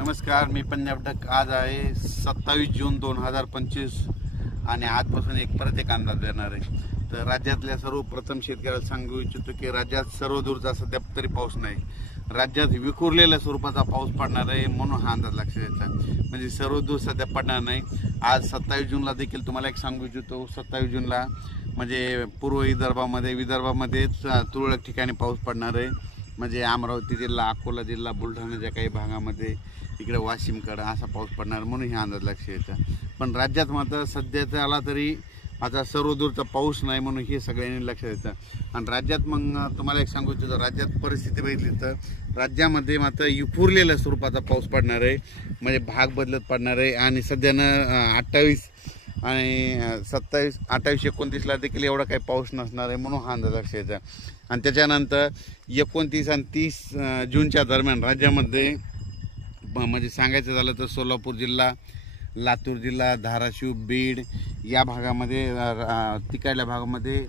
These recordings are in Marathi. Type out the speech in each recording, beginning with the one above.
नमस्कार, मी पंजाब डक। आज आहे 27 जून 2025 आणि आजपासून परत एक अंदाज देणार आहे। तर राज्यातल्या सर्वप्रथम शेतकऱ्याला सांगू इच्छितो की राज्यात सर्वदूरचा सध्या तरी पाऊस नाही, राज्यात विखुरलेल्या स्वरूपाचा पाऊस पडणार आहे, म्हणून हा अंदाज लक्षात घ्यायचा। म्हणजे सर्वदूर सध्या पडणार नाही। आज 27 जूनला देखील तुम्हाला एक सांगू इच्छितो, 27 जूनला म्हणजे पूर्व विदर्भामध्ये तुरळक ठिकाणी पाऊस पडणार आहे। म्हणजे अमरावती जिल्हा, अकोला जिल्हा, बुलढाण्याच्या काही भागामध्ये, इकडे वाशिमकडे असा पाऊस पडणार, म्हणून हे अंदाज लक्षात घ्यायचा। पण राज्यात मात्र सध्याचा आला तरी आता सर्वदूरचा पाऊस नाही, म्हणून हे सगळ्यांनी लक्षात घ्यायचं। आणि राज्यात मग तुम्हाला एक सांगू इच्छितो, राज्यात परिस्थिती बघितली तर राज्यामध्ये मात्र विखुरलेल्या स्वरूपाचा पाऊस पडणार आहे, म्हणजे भाग बदलत पडणार आहे। आणि सध्यानं 28 आणि 27, 28, 29ला देखील एवढा काही पाऊस नसणार आहे, म्हणून हा अंदाज लक्षात घ्यायचा। आणि त्याच्यानंतर 29 आणि 30 जूनच्या दरम्यान राज्यामध्ये म्हणजे सांगायचं झालं तर सोलापूर जिल्हा, लातूर जिल्हा, धाराशिव, बीड या भागामध्ये, तिकडल्या भागामध्ये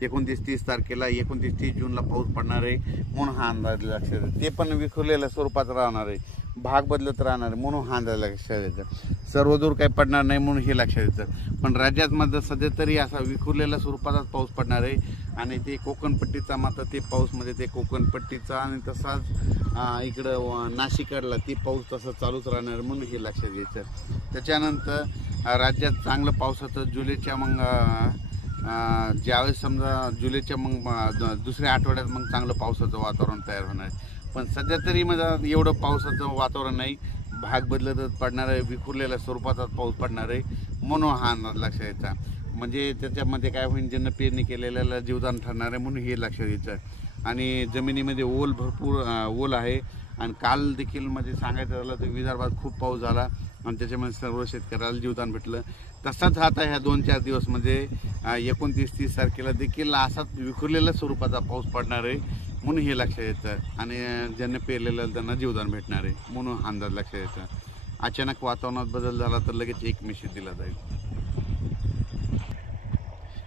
29-30 तारखेला 29-30 जूनला पाऊस पडणार आहे, म्हणून हा अंदाज लक्षात द्यायचा। ते पण विखुरलेल्या स्वरूपात राहणार आहे, भाग बदलत राहणार आहे, म्हणून हा अंदाज लक्षात द्यायचा। सर्वदूर काही पडणार नाही, म्हणून हे लक्षात द्यायचं। पण राज्यात मात्र सध्या तरी असा विखुरलेल्या स्वरूपाचाच पाऊस पडणार आहे, आणि ते कोकणपट्टीचा मात्र ते पाऊस म्हणजे ते कोकणपट्टीचा आणि तसाच इकडं नाशिकडला ते पाऊस तसं चालूच राहणार, म्हणून हे लक्षात घ्यायचं। त्याच्यानंतर राज्यात चांगलं पावसाचं जुलैच्या मग ज्यावेळेस समजा जुलैच्या मग दुसऱ्या आठवड्यात मग चांगलं पावसाचं वातावरण तयार होणार आहे। पण सध्या तरी म्हणजे एवढं पावसाचं वातावरण नाही, भाग बदलतच पडणार आहे, विखुरलेल्या स्वरूपाचाच पाऊस पडणार आहे, म्हणून हा अंदाज लक्षात घ्यायचा। म्हणजे त्याच्यामध्ये काय होईल, ज्यांना पेरणी केलेल्याला जीवदान ठरणार आहे, म्हणून हे लक्षात घ्यायचं। आणि जमिनीमध्ये भरपूर ओल आहे। आणि काल देखील म्हणजे सांगायचं झालं तर विदर्भात खूप पाऊस झाला आणि त्याच्यामध्ये सर्व शेतकऱ्याला जीवदान भेटलं। तसाच आता ह्या 2-4 दिवस म्हणजे 29-30 तारखेला देखील असाच विखुरलेल्या स्वरूपाचा पाऊस पडणार आहे, म्हणून हे लक्षात घ्यायचं। आणि ज्यांना पेरलेलं त्यांना जीवदान भेटणार आहे, म्हणून अंदाज लक्षात घ्यायचा। अचानक वातावरणात बदल झाला तर लगेच एक मेसेज दिला जाईल।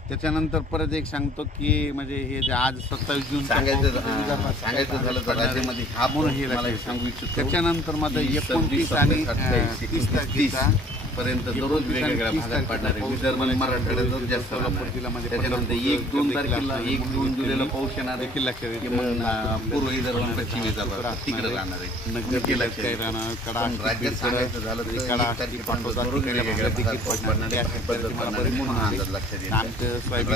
त्याच्यानंतर परत एक सांगतो की म्हणजे हे जे आज 27 जून सांगायचं झालं तर राज्यामध्ये हा म्हणून हे सांगू इच्छितो। त्याच्यानंतर मात्र 29 आणि 30 तारखेचा पर्यंत दररोज वेगवेगळ्या भागात पडणार आहे। विदर्भ आणि मराठवाड्यात जास्त सोलापूर जिल्ह्यामध्ये, त्याच्यानंतर 1-2 तारखेला 1-2 जुलैला पाऊस येणार देखील लक्षात घ्यायचं। पूर्व विदर्भ आणि पश्चिम विदर्भ तिकडे राहणार आहे, नक्की लक्षात राहणार। कडा राज्यात सांगायचं झालं तर कडा दररोज वेगवेगळ्या भागात पाऊस पडणार आहे, म्हणून हा अंदाज लक्षात घ्यायचा। आमचं सोयाबीन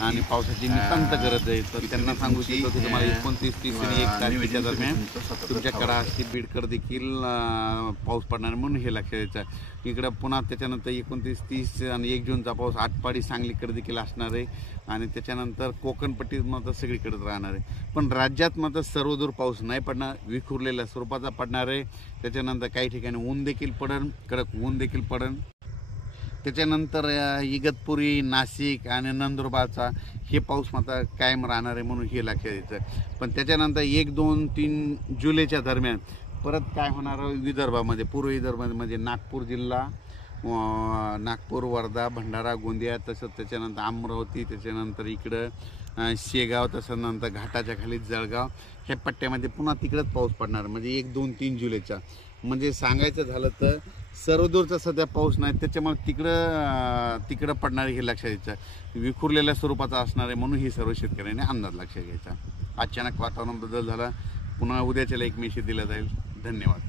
आणि पावसाची नितांत गरज आहे, तर त्यांना सांगू इच्छितो की तुम्हाला 29-30 आणि 1 तारखेच्या दरम्यान तुमच्याकडे बीडकर देखील पाऊस पडणार, म्हणून हे लक्षात द्यायचं। इकडं पुन्हा त्याच्यानंतर 29-30 आणि 1 जूनचा पाऊस आटपाडी सांगलीकडे देखील असणार आहे, आणि त्याच्यानंतर कोकणपट्टीत मात्र सगळीकडेच राहणार आहे। पण राज्यात मात्र सर्वदूर पाऊस नाही पडणार, विखुरलेल्या स्वरूपाचा पडणार आहे। त्याच्यानंतर काही ठिकाणी ऊन देखील पडेल, कडक ऊन देखील पडेल। त्याच्यानंतर इगतपुरी, नाशिक आणि नंदुरबारचा हे पाऊस मात्र कायम राहणार आहे, म्हणून हे लक्षात द्यायचं। पण त्याच्यानंतर 1-2-3 जुलैच्या दरम्यान परत काय होणार विदर्भामध्ये, पूर्व विदर्भामध्ये म्हणजे नागपूर जिल्हा, नागपूर, वर्धा, भंडारा, गोंदिया, तसंच त्याच्यानंतर अमरावती, त्याच्यानंतर इकडं शेगाव, तसं नंतर घाटाच्या खाली जळगाव ह्या पट्ट्यामध्ये पुन्हा तिकडंच पाऊस पडणार, म्हणजे 1-2-3 जुलैचा। म्हणजे सांगायचं झालं तर सर्वदूरचा सध्या पाऊस नाही, त्याच्यामुळे तिकडं पडणार हे लक्षात घ्यायचं। विखुरलेल्या स्वरूपाचा असणार आहे, म्हणून ही सर्व शेतकऱ्यांनी अंदाज लक्षात घ्यायचा। अचानक वातावरण बदल झाला, पुन्हा उद्याच्याला एक मेसेज दिला जाईल। धन्यवाद।